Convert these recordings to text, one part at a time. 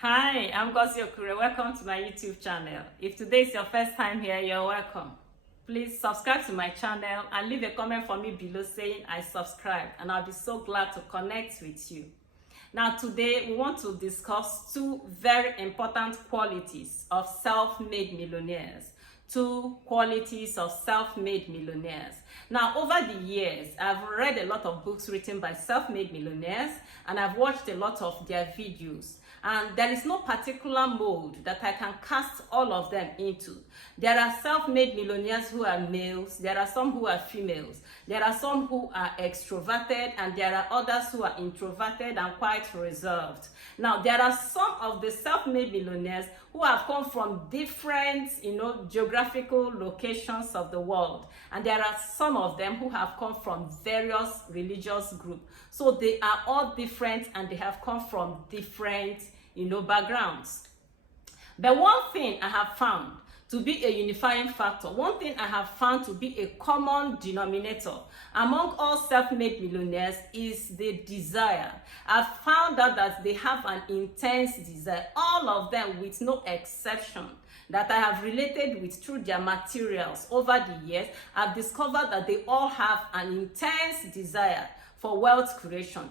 Hi, I'm Gosi Okure. Welcome to my YouTube channel. If today is your first time here, you're welcome. Please subscribe to my channel and leave a comment for me below saying I subscribed, and I'll be so glad to connect with you. Now today we want to discuss two very important qualities of self-made millionaires. Two qualities of self-made millionaires. Now, over the years, I've read a lot of books written by self-made millionaires, and I've watched a lot of their videos. And there is no particular mold that I can cast all of them into. There are self-made millionaires who are males, there are some who are females, there are some who are extroverted, and there are others who are introverted and quite reserved. Now, there are some of the self-made millionaires who have come from different, geographical locations of the world. And there are some of them who have come from various religious groups. So they are all different and they have come from different, backgrounds. But one thing I have found to be a unifying factor, one thing I have found to be a common denominator among all self-made millionaires is the desire. I've found out that they have an intense desire, all of them with no exception, that I have related with through their materials over the years. I've discovered that they all have an intense desire for wealth creation,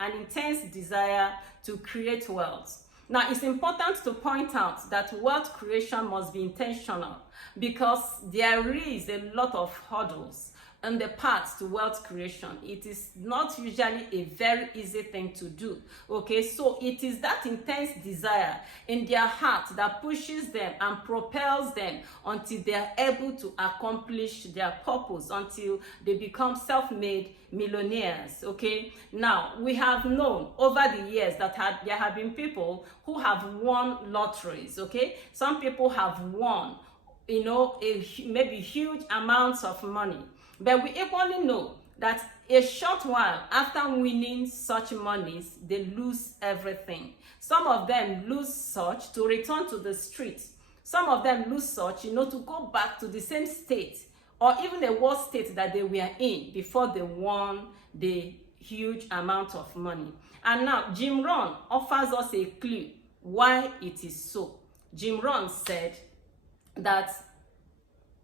an intense desire to create wealth. Now, it's important to point out that wealth creation must be intentional because there is a lot of hurdles on the path to wealth creation. It is not usually a very easy thing to do. Okay, so it is that intense desire in their heart that pushes them and propels them until they are able to accomplish their purpose, until they become self-made millionaires. Okay, now we have known over the years that there have been people who have won lotteries. Okay, some people have won, maybe huge amounts of money. But we equally know that a short while after winning such monies, they lose everything. Some of them lose such to return to the street. Some of them lose such, to go back to the same state or even a worse state that they were in before they won the huge amount of money. And now Jim Rohn offers us a clue why it is so. Jim Rohn said that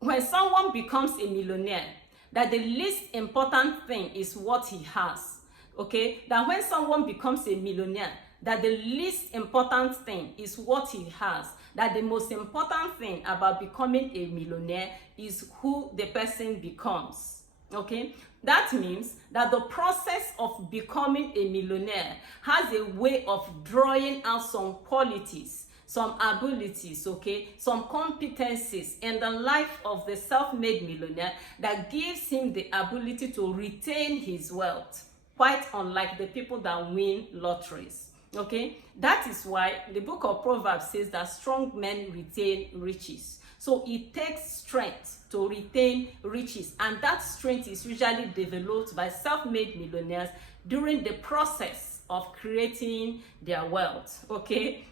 when someone becomes a millionaire, that the least important thing is what he has. Okay, that when someone becomes a millionaire, that the least important thing is what he has, that the most important thing about becoming a millionaire is who the person becomes. Okay, that means that the process of becoming a millionaire has a way of drawing out some qualities, some abilities, okay, some competencies in the life of the self-made millionaire that gives him the ability to retain his wealth, quite unlike the people that win lotteries. Okay, that is why the book of Proverbs says that strong men retain riches. So it takes strength to retain riches, and that strength is usually developed by self-made millionaires during the process of creating their wealth. Okay.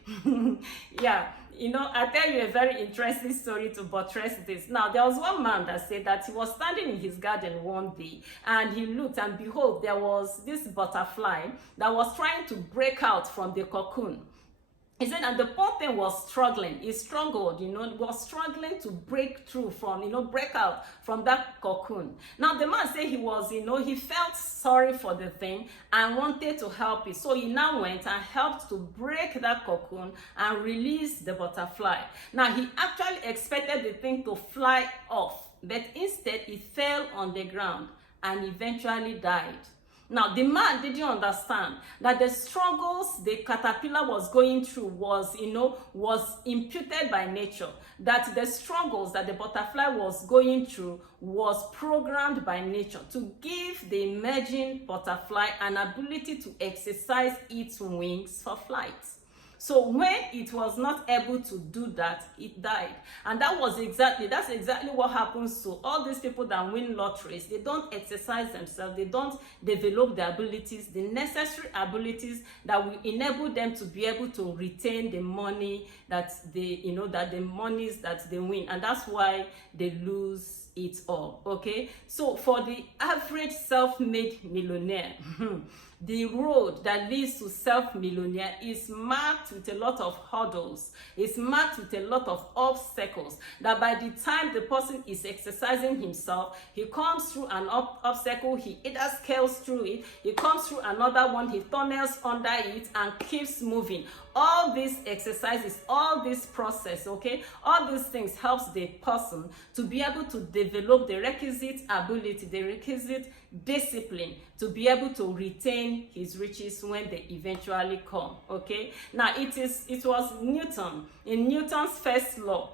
Yeah, I tell you a very interesting story to buttress this. Now, there was one man that said that he was standing in his garden one day and he looked, and behold, there was this butterfly that was trying to break out from the cocoon. He said, and the poor thing was struggling. He struggled, was struggling to break through from, break out from that cocoon. Now, the man said he was, he felt sorry for the thing and wanted to help it. So he now went and helped to break that cocoon and release the butterfly. Now, he actually expected the thing to fly off, but instead it fell on the ground and eventually died. Now, the man didn't understand that the struggles the caterpillar was going through was imputed by nature. That the struggles that the butterfly was going through was programmed by nature to give the emerging butterfly an ability to exercise its wings for flight. So when it was not able to do that, it died. And that's exactly what happens to all these people that win lotteries. They don't exercise themselves. They don't develop the abilities, the necessary abilities that will enable them to be able to retain the money that the monies that they win. And that's why they lose it all. Okay, so for the average self-made millionaire, the road that leads to self-millionaire is marked with a lot of hurdles. It's marked with a lot of obstacles, that by the time the person is exercising himself, he comes through an obstacle, he either scales through it, he comes through another one, he tunnels under it and keeps moving. All these exercises, all this process, okay, all these things helps the person to be able to develop the requisite ability, the requisite discipline to be able to retain his riches when they eventually come. Okay, now it was Newton, in Newton's first law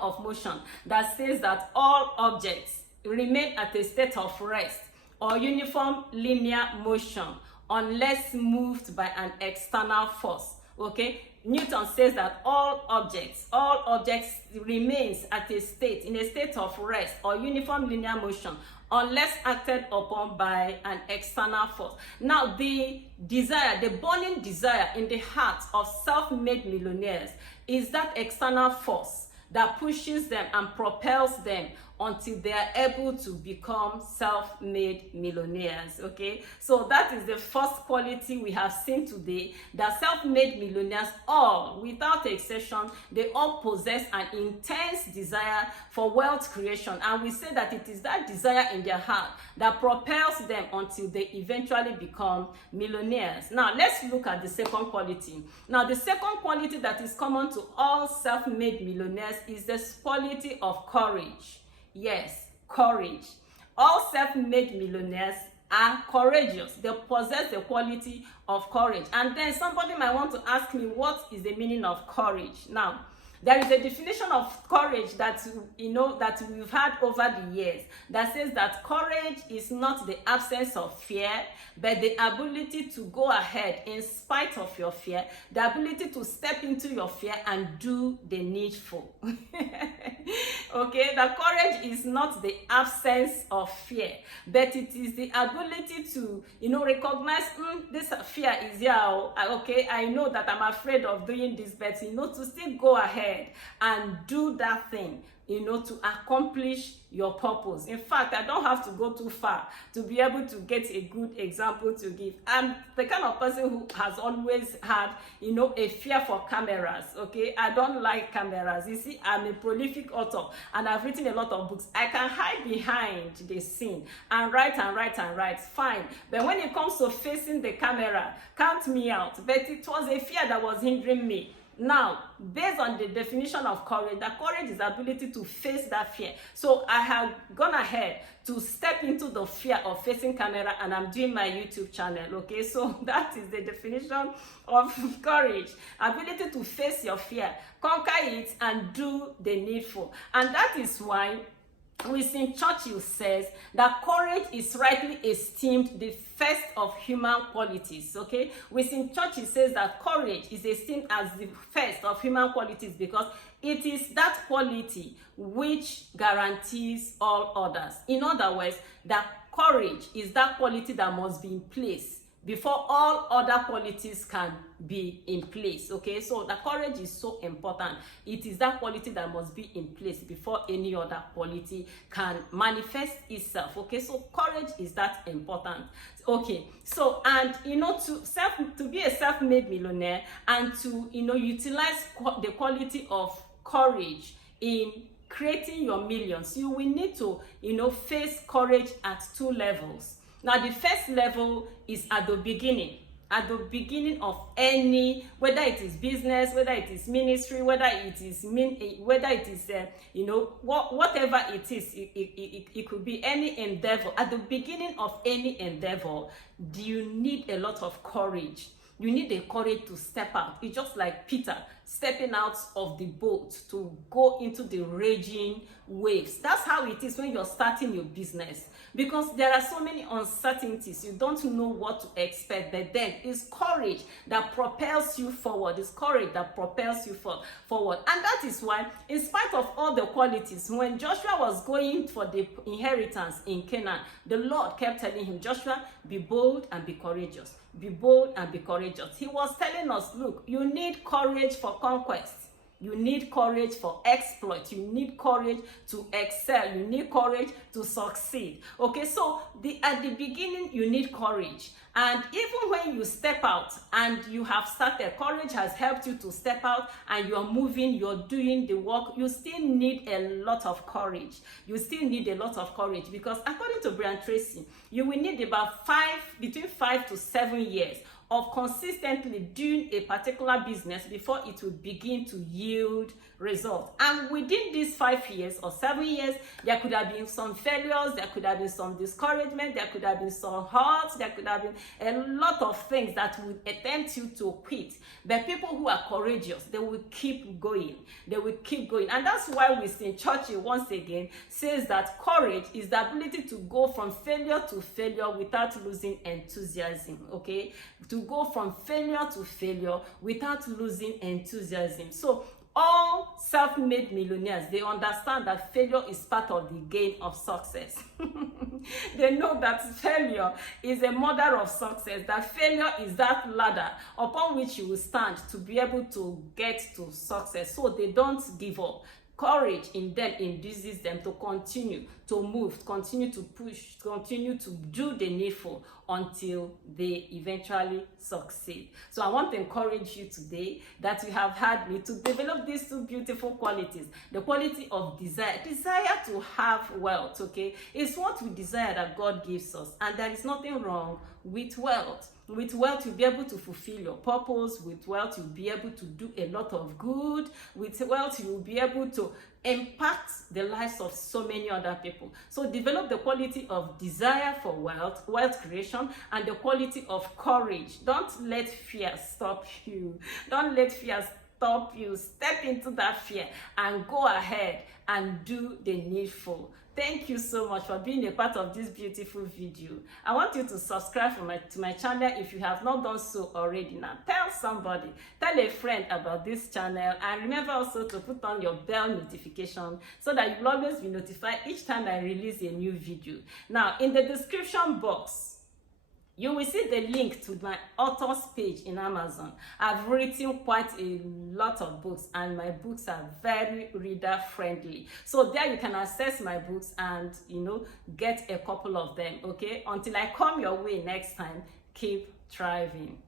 of motion, that says that all objects remain at a state of rest or uniform linear motion unless moved by an external force. Okay, Newton says that all objects remains at a state, in a state of rest or uniform linear motion unless acted upon by an external force. Now, the desire, the burning desire in the heart of self-made millionaires is that external force that pushes them and propels them until they are able to become self-made millionaires. Okay, so that is the first quality we have seen today, that self-made millionaires, all without exception, they all possess an intense desire for wealth creation, and we say that it is that desire in their heart that propels them until they eventually become millionaires. Now let's look at the second quality. Now the second quality that is common to all self-made millionaires is this quality of courage. Yes, courage. All self-made millionaires are courageous. They possess the quality of courage. And then somebody might want to ask me, what is the meaning of courage? Now, there is a definition of courage that that we've had over the years, that says that courage is not the absence of fear, but the ability to go ahead in spite of your fear, the ability to step into your fear and do the needful. Okay, the courage is not the absence of fear, but it is the ability to recognize this fear is here. Okay, I know that I'm afraid of doing this, but to still go ahead and do that thing, to accomplish your purpose. In fact, I don't have to go too far to be able to get a good example to give. I'm the kind of person who has always had, a fear for cameras. Okay, I don't like cameras. You see, I'm a prolific author and I've written a lot of books. I can hide behind the scene and write, fine. But when it comes to facing the camera, count me out. But it was a fear that was hindering me. Now, based on the definition of courage, the courage is the ability to face that fear. So I have gone ahead to step into the fear of facing camera, and I'm doing my YouTube channel. Okay, so that is the definition of courage: ability to face your fear, conquer it, and do the needful. And that is why Winston Churchill says that courage is rightly esteemed the first of human qualities. Okay, Winston Churchill says that courage is esteemed as the first of human qualities because it is that quality which guarantees all others. In other words, that courage is that quality that must be in place before all other qualities can be in place. Okay, so the courage is so important. It is that quality that must be in place before any other quality can manifest itself. Okay, so courage is that important. Okay, so and to be a self-made millionaire and to utilize the quality of courage in creating your millions, you will need to face courage at two levels. Now, the first level is at the beginning of any, whether it is business, whether it is ministry, whether it is whatever it is, it could be any endeavor. At the beginning of any endeavor, do you need a lot of courage? You need the courage to step out. It's just like Peter stepping out of the boat to go into the raging waves. That's how it is when you're starting your business, because there are so many uncertainties. You don't know what to expect, but then it's courage that propels you forward. It's courage that propels you forward. And that is why, in spite of all the qualities, when Joshua was going for the inheritance in Canaan, the Lord kept telling him, Joshua, be bold and be courageous. Be bold and be courageous. He was telling us, look, you need courage for conquest. You need courage for exploit. You need courage to excel. You need courage to succeed. Okay, so at the beginning, you need courage. And even when you step out and you have started, courage has helped you to step out and you're moving, you're doing the work, you still need a lot of courage. You still need a lot of courage because according to Brian Tracy, you will need about between 5 to 7 years of consistently doing a particular business before it will begin to yield results. And within these 5 years or 7 years, there could have been some failures, there could have been some discouragement, there could have been some hurts, there could have been a lot of things that would attempt you to quit. But people who are courageous, they will keep going. They will keep going. And that's why we see Churchill once again says that courage is the ability to go from failure to failure without losing enthusiasm, okay? To go from failure to failure without losing enthusiasm. So all self-made millionaires, they understand that failure is part of the game of success. They know that failure is a mother of success, that failure is that ladder upon which you will stand to be able to get to success. So they don't give up. Courage in them induces them to continue to move, continue to push, continue to do the needful until they eventually succeed. So I want to encourage you today that you have had me to develop these two beautiful qualities. The quality of desire to have wealth, okay? It's what we desire that God gives us, and there is nothing wrong with wealth. With wealth, you'll be able to fulfill your purpose. With wealth, you'll be able to do a lot of good. With wealth, you'll be able to impact the lives of so many other people. So develop the quality of desire for wealth creation, and the quality of courage. Don't let fear stop you. Don't let fear stop you. Step into that fear and go ahead and do the needful. Thank you so much for being a part of this beautiful video. I want you to subscribe to my channel if you have not done so already. Now tell somebody, tell a friend about this channel, and remember also to put on your bell notification so that you will always be notified each time I release a new video. Now in the description box, you will see the link to my authors page in Amazon. I've written quite a lot of books, and my books are very reader friendly. So there you can access my books and, get a couple of them, okay? Until I come your way next time, keep thriving.